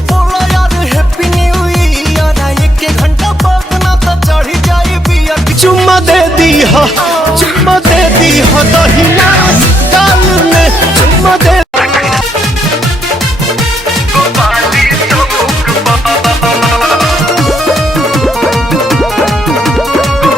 Happy बोला यार happy new year, एक घंटा बाद ना तो चढ़ी जाए बियर। चुम्मा दे दी हा दहिना डाल में चुम्मा दे।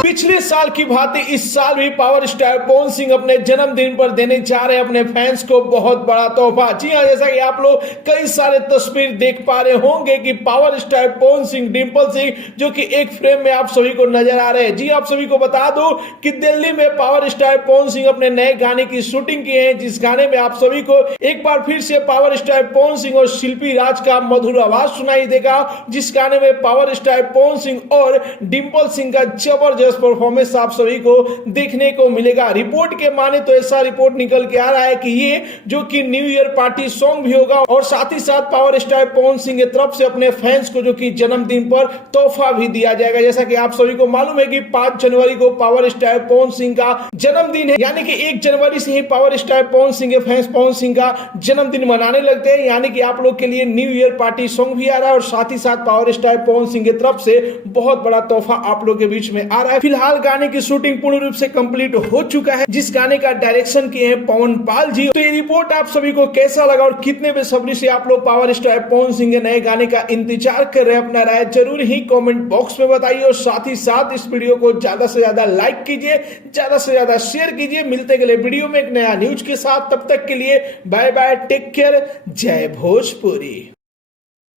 पिछले साल की भांति इस साल भी पावर स्टार पवन सिंह अपने जन्मदिन पर देने जा रहे हैं अपने फैंस को बहुत बड़ा तोहफा। जी हां, जैसा कि आप लोग कई सारे तस्वीर देख पा रहे होंगे कि पावर स्टार पवन सिंह, डिंपल सिंह जो कि एक फ्रेम में आप सभी को नजर आ रहे हैं। जी आप सभी को बता दो कि दिल्ली में पावर स्टार पवन सिंह अपने नए गाने की शूटिंग किए हैं, जिस गाने में आप सभी को एक बार फिर से पावर स्टार पवन सिंह और शिल्पी राज का मधुर आवाज सुनाई देगा, जिस गाने में पावर स्टार पवन सिंह और डिंपल सिंह का जबरदस्त परफॉर्मेंस आप सभी को देखने को मिलेगा। रिपोर्ट के माने तो ऐसा रिपोर्ट निकल के आ रहा है कि ये जो कि न्यू ईयर पार्टी सॉन्ग भी होगा और साथ ही साथ पावर स्टार पवन सिंह की तरफ से अपने फैंस को जो कि जन्मदिन पर तोहफा भी दिया जाएगा। जैसा कि आप सभी को मालूम है कि 5 जनवरी को पावर स्टार पवन सिंह का जन्मदिन है, यानी कि 1 जनवरी से ही पावर स्टार पवन सिंह के फैंस पवन सिंह का जन्मदिन मनाने लगते हैं। यानी कि आप लोग के लिए न्यू ईयर पार्टी सॉन्ग भी आ रहा है और साथ ही साथ पावर स्टार पवन सिंह की तरफ से बहुत बड़ा तोहफा आप लोग के बीच में आ रहा है। फिलहाल गाने की शूटिंग पूर्ण रूप से कंप्लीट हो चुका है, जिस गाने का डायरेक्शन किए हैं पवन पाल जी। तो ये रिपोर्ट आप सभी को कैसा लगा और कितने बेसब्री से आप लोग पावर स्टार पवन सिंह के नए गाने का इंतजार कर रहे हैं, अपना राय जरूर ही कमेंट बॉक्स में बताइए और साथ ही साथ इस वीडियो को ज्यादा से ज्यादा लाइक कीजिए, ज्यादा से ज्यादा शेयर कीजिए। मिलते अगले वीडियो में एक नया न्यूज के साथ, तब तक के लिए बाय बाय, टेक केयर, जय भोजपुरी।